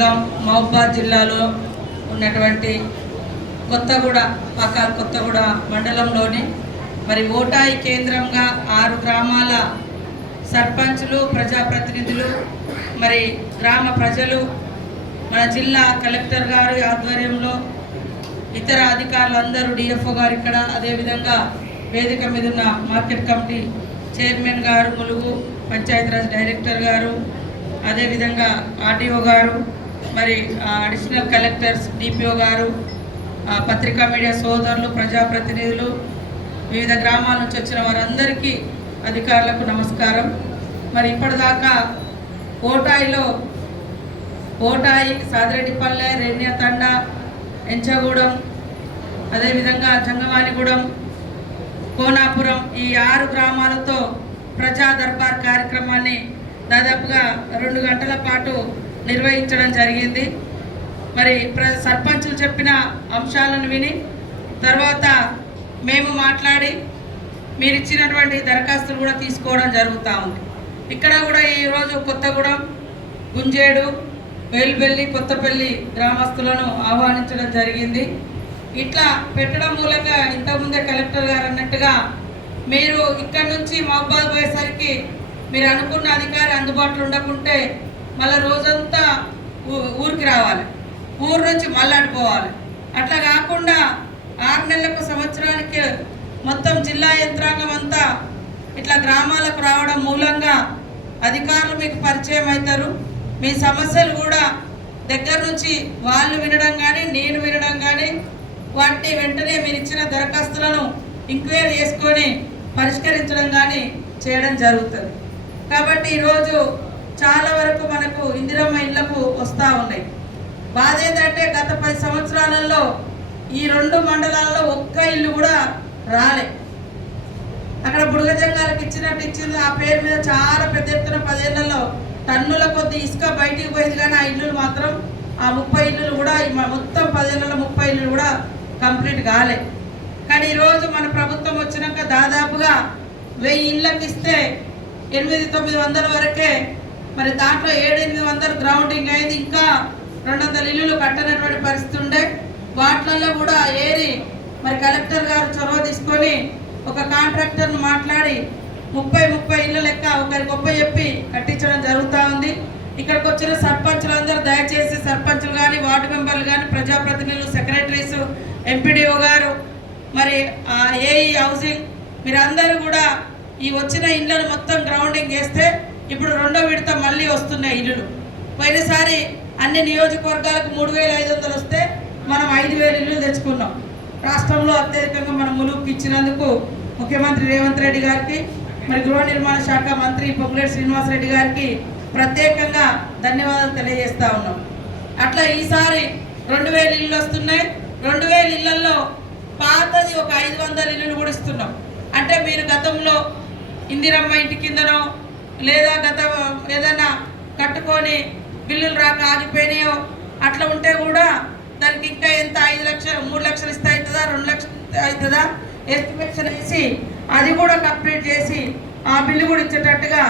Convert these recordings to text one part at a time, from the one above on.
నియోజకవర్గం మహబూబాద్ జిల్లాలో ఉన్నటువంటి కొత్తగూడ మండలంలోని మరి ఓటాయి కేంద్రంగా 6 గ్రామాల సర్పంచులు, ప్రజాప్రతినిధులు, మరి గ్రామ ప్రజలు, మన జిల్లా కలెక్టర్ గారి ఆధ్వర్యంలో ఇతర అధికారులందరూ, డిఎఫ్ఓ గారు ఇక్కడ, అదేవిధంగా వేదిక మీద ఉన్న మార్కెట్ కమిటీ చైర్మన్ గారు, ములుగు పంచాయతీరాజ్ డైరెక్టర్ గారు, అదేవిధంగా ఆర్డీఓ గారు, మరి అడిషనల్ కలెక్టర్స్, డిపిఓ గారు, పత్రికా మీడియా సోదరులు, ప్రజాప్రతినిధులు, వివిధ గ్రామాల నుంచి వచ్చిన వారందరికీ అధికారులకు నమస్కారం. మరి ఇప్పటిదాకా ఓటాయి, సాదిరెడ్డిపల్లె, రేణ్యతండ, ఎంచగూడెం, అదేవిధంగా జంగవానిగూడెం, కోనాపురం ఈ 6 గ్రామాలతో ప్రజా దర్బార్ కార్యక్రమాన్ని దాదాపుగా 2 గంటల పాటు నిర్వహించడం జరిగింది. మరి సర్పంచులు చెప్పిన అంశాలను విని తర్వాత మేము మాట్లాడి మీరు ఇచ్చినటువంటి దరఖాస్తులు కూడా తీసుకోవడం జరుగుతూ ఉంది. ఇక్కడ కూడా ఈరోజు కొత్తగూడెం, గుంజేడు, వేల్బెల్లి, కొత్తపల్లి గ్రామస్తులను ఆహ్వానించడం జరిగింది. ఇట్లా పెట్టడం మూలంగా ఇంతకుముందే కలెక్టర్ గారు అన్నట్టుగా మీరు ఇక్కడ నుంచి మహబూబాద్ పోయేసరికి మీరు అనుకున్న అధికారి అందుబాటులో ఉండకుంటే మళ్ళీ రోజంతా ఊరికి రావాలి, ఊరు నుంచి మళ్ళాడిపోవాలి. అట్లా కాకుండా 6 నెలలకు, సంవత్సరానికి మొత్తం జిల్లా యంత్రాంగం అంతా ఇట్లా గ్రామాలకు రావడం మూలంగా అధికారులు మీకు పరిచయం అవుతారు. మీ సమస్యలు కూడా దగ్గర నుంచి వాళ్ళు వినడం కానీ, నేను వినడం కానీ, వాటిని వెంటనే మీరు ఇచ్చిన దరఖాస్తులను ఎంక్వైరీ చేసుకొని పరిష్కరించడం కానీ చేయడం జరుగుతుంది. కాబట్టి ఈరోజు చాలా వరకు మనకు ఇందిరమ్మ ఇళ్లకు వస్తూ ఉన్నాయి. బాధ ఏంటంటే గత 10 సంవత్సరాలలో ఈ 2 మండలాల్లో ఒక్క ఇల్లు కూడా రాలే. అక్కడ బుడగజంగాలకు ఇచ్చింది, ఆ పేరు మీద చాలా పెద్ద ఎత్తున 10 ఏళ్లలో టన్నుల కొద్ది ఇసుక బయటికి పోయింది. కానీ ఆ ఇల్లులు మాత్రం, ఆ 30 ఇల్లులు కూడా, మొత్తం 10 ఏళ్లలో 30 ఇల్లులు కూడా కంప్లీట్ కాలే. కానీ ఈరోజు మన ప్రభుత్వం వచ్చినాక దాదాపుగా 1000 ఇళ్ళకి ఇస్తే 800-900 వరకే, మరి దాంట్లో 700-800 గ్రౌండింగ్ అయింది. ఇంకా 200 ఇల్లులు కట్టనటువంటి పరిస్థితి ఉండే. వాటిల్లో కూడా ఏరి మరి కలెక్టర్ గారు చొరవ తీసుకొని ఒక కాంట్రాక్టర్ను మాట్లాడి 30 ఇళ్ళు లెక్క ఒకరికి చెప్పి కట్టించడం జరుగుతూ ఉంది. ఇక్కడికి వచ్చిన సర్పంచులందరూ దయచేసి సర్పంచులు కానీ, వార్డు మెంబర్లు కానీ, ప్రజాప్రతినిధులు, సెక్రటరీస్, ఎంపీడీఓ గారు, మరి ఏఈ హౌసింగ్, మీరందరూ కూడా ఈ వచ్చిన ఇళ్ళను మొత్తం గ్రౌండింగ్ చేస్తే ఇప్పుడు 2వ విడత మళ్ళీ వస్తున్నాయి ఇల్లులు. పోయినసారి అన్ని నియోజకవర్గాలకు 3500 వస్తే మనం 5000 ఇల్లు తెచ్చుకున్నాం. రాష్ట్రంలో అత్యధికంగా మనం ములుగుకి ఇచ్చినందుకు ముఖ్యమంత్రి రేవంత్ రెడ్డి గారికి, మరి గృహ నిర్మాణ శాఖ మంత్రి పొంగులేటి శ్రీనివాసరెడ్డి గారికి ప్రత్యేకంగా ధన్యవాదాలు తెలియజేస్తూ ఉన్నాం. అట్లా ఈసారి 2000 ఇల్లు వస్తున్నాయి. 2000 ఇళ్లలో పాతది ఒక 500 ఇల్లులు కూడా ఇస్తున్నాం. అంటే మీరు గతంలో ఇందిరమ్మ ఇంటి కిందనో లేదా ఏదైనా కట్టుకొని బిల్లులు రాక ఆగిపోయినాయో అట్లా ఉంటే కూడా దానికి ఇంకా ఎంత 5 లక్షలు, 3 లక్షలు ఇస్తే అవుతుందా, 2 లక్షలు అవుతుందా ఎస్టిమేషన్ వేసి అది కూడా కంప్లీట్ చేసి ఆ బిల్లు కూడా ఇచ్చేటట్టుగా,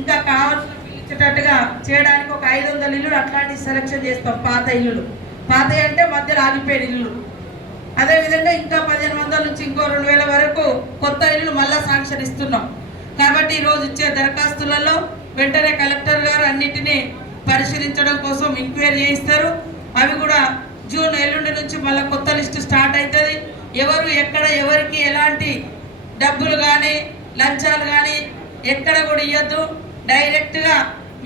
ఇంకా కావాల్సిన బిల్లు ఇచ్చేటట్టుగా చేయడానికి ఒక 500 ఇల్లులు అట్లాంటి సెలెక్షన్ చేస్తాం. పాత ఇల్లులు, పాత అంటే మధ్యలో ఆగిపోయిన ఇల్లు. అదేవిధంగా ఇంకా 1500 నుంచి ఇంకో 2000 వరకు కొత్త ఇల్లులు మళ్ళా శాంక్షన్ ఇస్తున్నాం. కాబట్టి ఈరోజు ఇచ్చే దరఖాస్తులలో వెంటనే కలెక్టర్ గారు అన్నిటినీ పరిశీలించడం కోసం ఎంక్వైరీ చేయిస్తారు. అవి కూడా జూన్ ఎల్లుండి నుంచి మళ్ళీ కొత్త లిస్టు స్టార్ట్ అవుతుంది. ఎవరు ఎక్కడ ఎవరికి ఎలాంటి డబ్బులు కానీ, లంచాలు కానీ ఎక్కడ కూడా ఇవ్వద్దు. డైరెక్ట్గా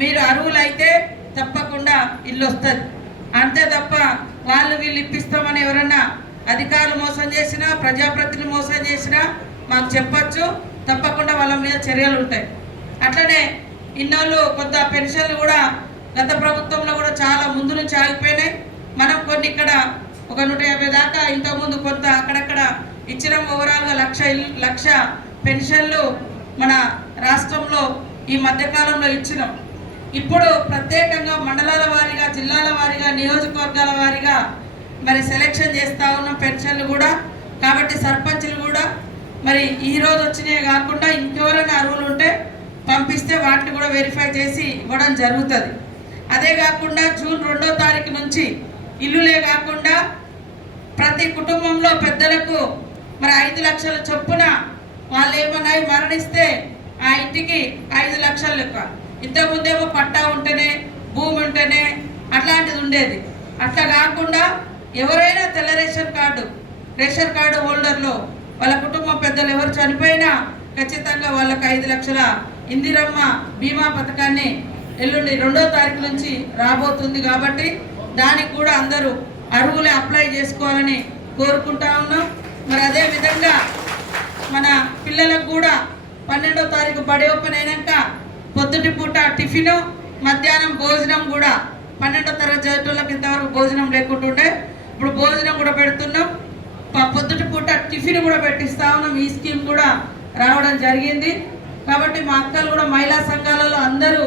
మీరు అర్హులైతే తప్పకుండా ఇల్లు వస్తుంది. అంతే తప్ప వాళ్ళు వీళ్ళు ఇప్పిస్తామని ఎవరన్నా అధికారులు మోసం చేసినా, ప్రజాప్రతినిధులు మోసం చేసినా మాకు చెప్పచ్చు. తప్పకుండా వాళ్ళ మీద చర్యలు ఉంటాయి. అట్లనే ఇన్నోళ్ళు కొంత పెన్షన్లు కూడా గత ప్రభుత్వంలో కూడా చాలా ముందు నుంచి ఆగిపోయినాయి. మనం కొన్ని ఇక్కడ ఒక 150 దాకా ఇంతకుముందు కొంత అక్కడక్కడ ఇచ్చిన ఓవరాల్గా 1,00,000 పెన్షన్లు మన రాష్ట్రంలో ఈ మధ్యకాలంలో ఇచ్చినాం. ఇప్పుడు ప్రత్యేకంగా మండలాల వారీగా, జిల్లాల వారీగా, నియోజకవర్గాల వారీగా మరి సెలెక్షన్ చేస్తూ ఉన్నాం పెన్షన్లు కూడా. కాబట్టి సర్పంచులు కూడా మరి ఈరోజు వచ్చినాయి కాకుండా ఇంకెవరైనా అర్హులు ఉంటే పంపిస్తే వాటిని కూడా వెరిఫై చేసి ఇవ్వడం జరుగుతుంది. అదే కాకుండా జూన్ 2వ తారీఖు నుంచి ఇల్లులే కాకుండా ప్రతి కుటుంబంలో పెద్దలకు మరి 5 లక్షల చొప్పున వాళ్ళు ఏమన్నా మరణిస్తే ఆ ఇంటికి 5 లక్షలు లెక్క. ఇంతకుముందేమో పట్టా ఉంటేనే భూమి ఉంటేనే అట్లాంటిది ఉండేది. అట్లా కాకుండా ఎవరైనా తెల్ల రేషన్ కార్డు హోల్డర్లో వాళ్ళ కుటుంబం పెద్దలు ఎవరు చనిపోయినా ఖచ్చితంగా వాళ్ళకి 5 లక్షల ఇందిరమ్మ బీమా పథకాన్ని ఎల్లుండి 2వ తారీఖు నుంచి రాబోతుంది. కాబట్టి దానికి కూడా అందరూ అర్హులే అప్లై చేసుకోవాలని కోరుకుంటా ఉన్నాం. మరి అదేవిధంగా మన పిల్లలకు కూడా 12వ తారీఖు బడి ఓపెన్ అయినాక పొద్దుటి పూట టిఫిను మధ్యాహ్నం భోజనం కూడా 12వ తరగతి చదివేటోళ్ళకి ఇంతవరకు భోజనం లేకుంటుండే ఇప్పుడు భోజనం కూడా పెడుతున్నాం. పొద్దుటి పూట టిఫిన్ కూడా పెట్టిస్తా ఉన్నాం. ఈ స్కీమ్ కూడా రావడం జరిగింది. కాబట్టి మా అక్కలు కూడా మహిళా సంఘాలలో అందరూ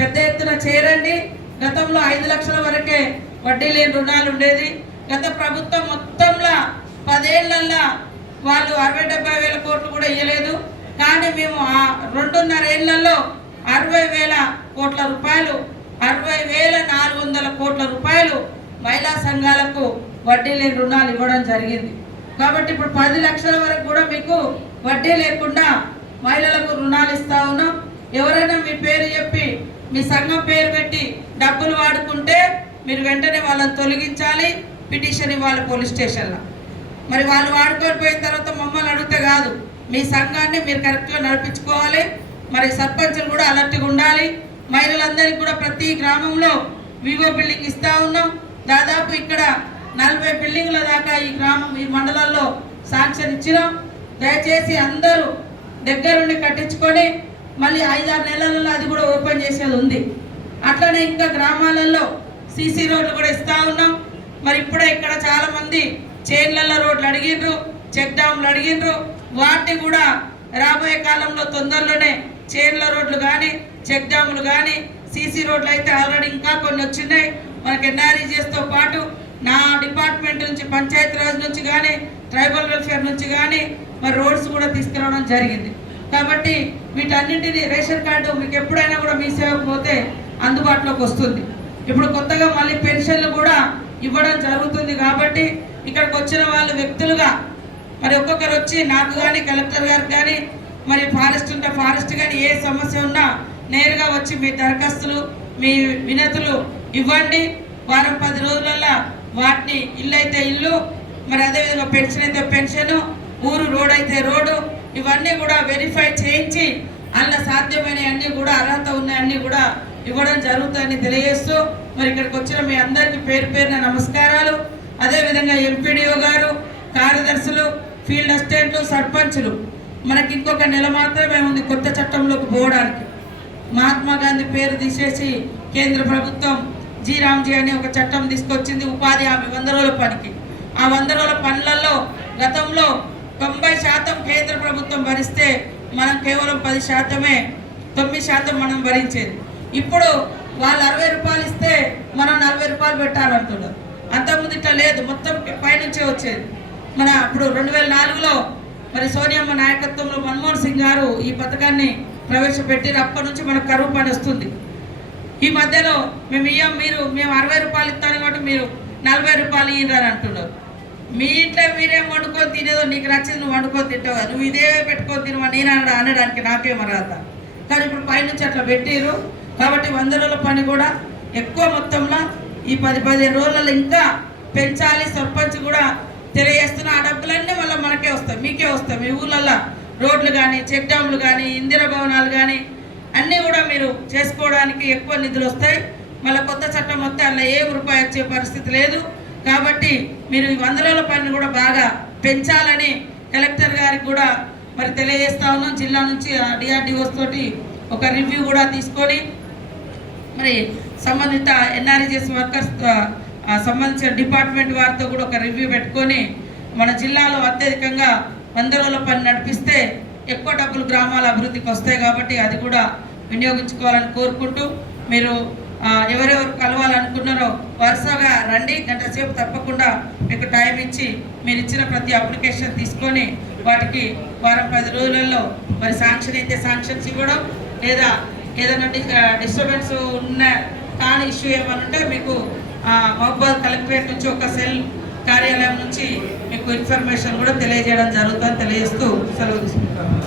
పెద్ద ఎత్తున చేరండి. గతంలో 5 లక్షల వరకే వడ్డీ లేని రుణాలు ఉండేది. గత ప్రభుత్వం మొత్తంలో 10 ఏళ్లలో వాళ్ళు 60-70 వేల కోట్లు కూడా ఇవ్వలేదు. కానీ మేము ఆ 2.5 ఏళ్లలో 60,000 కోట్ల రూపాయలు 60,400 కోట్ల రూపాయలు మహిళా సంఘాలకు వడ్డీ లేని రుణాలు ఇవ్వడం జరిగింది. కాబట్టి ఇప్పుడు 10 లక్షల వరకు కూడా మీకు వడ్డీ లేకుండా మహిళలకు రుణాలు ఇస్తా ఉన్నాం. ఎవరైనా మీ పేరు చెప్పి మీ సంఘం పేరు పెట్టి డబ్బులు వాడుకుంటే మీరు వెంటనే వాళ్ళని తొలగించాలి, పిటిషన్ ఇవ్వాలి పోలీస్ స్టేషన్లో. మరి వాళ్ళు వాడుకొని పోయిన తర్వాత మమ్మల్ని అడిగితే కాదు, మీ సంఘాన్ని మీరు కరెక్ట్గా నడిపించుకోవాలి. మరి సర్పంచులు కూడా అలర్ట్గా ఉండాలి. మహిళలందరికీ కూడా ప్రతి గ్రామంలో వివో బిల్డింగ్ ఇస్తూ ఉన్నాం. దాదాపు ఇక్కడ 40 బిల్డింగ్ల దాకా ఈ మండలాల్లో శాంక్షన్ ఇచ్చినాం. దయచేసి అందరూ దగ్గరుండి కట్టించుకొని మళ్ళీ 5-6 నెలలలో అది కూడా ఓపెన్ చేసేది ఉంది. అట్లనే ఇంకా గ్రామాలలో సీసీ రోడ్లు కూడా ఇస్తూ ఉన్నాం. మరి ఇప్పుడే ఇక్కడ చాలామంది చేన్లలో రోడ్లు అడిగిండ్రు, చెక్ డ్యామ్లు అడిగిండ్రు. వాటిని కూడా రాబోయే కాలంలో తొందరలోనే చేన్ల రోడ్లు కానీ చెక్ డ్యాములు కానీ సీసీ రోడ్లు అయితే ఆల్రెడీ ఇంకా కొన్ని వచ్చినాయి. మనకి ఎన్ఆర్ఈజీఎస్తో పాటు నా డిపార్ట్మెంట్ నుంచి పంచాయతీరాజ్ నుంచి కానీ ట్రైబల్ వెల్ఫేర్ నుంచి కానీ మరి రోడ్స్ కూడా తీసుకురావడం జరిగింది. కాబట్టి వీటన్నింటినీ రేషన్ కార్డు మీకు ఎప్పుడైనా కూడా మీ సేవకు పోతే అందుబాటులోకి వస్తుంది. ఇప్పుడు కొత్తగా మళ్ళీ పెన్షన్లు కూడా ఇవ్వడం జరుగుతుంది. కాబట్టి ఇక్కడికి వచ్చిన వాళ్ళు వ్యక్తులుగా మరి ఒక్కొక్కరు వచ్చి నాకు కానీ కలెక్టర్ గారికి కానీ మరి ఫారెస్ట్ ఉంటే ఫారెస్ట్ కానీ ఏ సమస్య ఉన్నా నేరుగా వచ్చి మీ దరఖాస్తులు మీ వినతులు ఇవ్వండి. వారం 10 రోజులలో వాటిని ఇల్లు అయితే ఇల్లు, మరి అదేవిధంగా పెన్షన్ అయితే పెన్షను, ఊరు రోడ్ అయితే రోడ్డు, ఇవన్నీ కూడా వెరిఫై చేయించి అందులో సాధ్యమైన అన్నీ కూడా అర్హత ఉన్నాయన్నీ కూడా ఇవ్వడం జరుగుతుందని తెలియజేస్తూ మరి ఇక్కడికి వచ్చిన మీ అందరికీ పేరు పేరున నమస్కారాలు. అదేవిధంగా ఎంపీడీఓ గారు, కార్యదర్శులు, ఫీల్డ్ అసిస్టెంట్లు, సర్పంచులు, మనకి ఇంకొక నెల మాత్రమే ఉంది కొత్త చట్టంలోకి పోవడానికి. మహాత్మా గాంధీ పేరు తీసేసి కేంద్ర ప్రభుత్వం జీరామ్జీ అనే ఒక చట్టం తీసుకొచ్చింది, ఉపాధి హామీ 100 రోజుల పనికి. ఆ 100 రోజుల పనులలో గతంలో 90% కేంద్ర ప్రభుత్వం భరిస్తే మనం కేవలం 10%, 9% మనం భరించేది. ఇప్పుడు వాళ్ళు 60 రూపాయలు ఇస్తే మనం 40 రూపాయలు పెట్టాలంటున్నారు. అంతకుముందు ఇట్లా లేదు, మొత్తం పైనుంచే వచ్చేది. మన ఇప్పుడు 2004లో మరి సోనియమ్మ నాయకత్వంలో మన్మోహన్ సింగ్ గారు ఈ పథకాన్ని ప్రవేశపెట్టి అప్పటి నుంచి మనకు కరువు పని వస్తుంది. ఈ మధ్యలో మేము 60 రూపాయలు ఇస్తాను కాబట్టి మీరు 40 రూపాయలు ఇయ్యని అంటున్నారు. మీ ఇంట్లో మీరేం వండుకొని తినేదో నీకు నచ్చింది నువ్వు వండుకొని తింటావు, నువ్వు ఇదే పెట్టుకొని తినవా నేను అనడానికి నాకేం అర్హత. కానీ ఇప్పుడు పైనుంచి అట్లా పెట్టారు. కాబట్టి 100 రోజుల పని కూడా ఎక్కువ మొత్తంలో ఈ 10-15 రోజులలో ఇంకా పెంచాలి. సర్పంచ్ కూడా తెలియజేస్తున్న ఆ డబ్బులన్నీ మళ్ళీ మనకే వస్తాయి, మీకే వస్తాయి. మీ ఊళ్ళల్లో రోడ్లు కానీ చెక్ డ్యామ్లు కానీ ఇందిరా భవనాలు కానీ అన్నీ కూడా మీరు చేసుకోవడానికి ఎక్కువ నిధులు వస్తాయి. మళ్ళీ కొత్త చట్టం వస్తే అలా ఏ రూపాయి వచ్చే పరిస్థితి లేదు. కాబట్టి మీరు ఈ 100 రోజుల పనిని కూడా బాగా పెంచాలని కలెక్టర్ గారికి కూడా మరి తెలియజేస్తా ఉన్నాం. జిల్లా నుంచి డిఆర్డిఓస్ తోటి ఒక రివ్యూ కూడా తీసుకొని మరి సంబంధిత ఎన్ఆర్ఈజీఎస్ వర్కర్స్ సంబంధించిన డిపార్ట్మెంట్ వారితో కూడా ఒక రివ్యూ పెట్టుకొని మన జిల్లాలో అత్యధికంగా 100 రోజుల పని నడిపిస్తే ఎక్కువ డబ్బులు గ్రామాల అభివృద్ధికి వస్తాయి. కాబట్టి అది కూడా వినియోగించుకోవాలని కోరుకుంటూ మీరు ఎవరెవరు కలవాలనుకున్నారో వరుసగా రండి. గంట సేపు తప్పకుండా మీకు టైం ఇచ్చి మీరు ఇచ్చిన ప్రతి అప్లికేషన్ తీసుకొని వాటికి వారం 10 రోజులలో మరి శాంక్షన్ అయితే శాంక్షన్స్ ఇవ్వడం, లేదా ఏదైనా డిస్టర్బెన్స్ ఉన్న కాని ఇష్యూ ఏమన్నా ఉంటే మీకు మహబూబాద్ కలెక్టరేట్ నుంచి ఒక సెల్ కార్యాలయం నుంచి మీకు ఇన్ఫర్మేషన్ కూడా తెలియజేయడం జరుగుతుందని తెలియజేస్తూ సెలవు తీసుకుంటాను.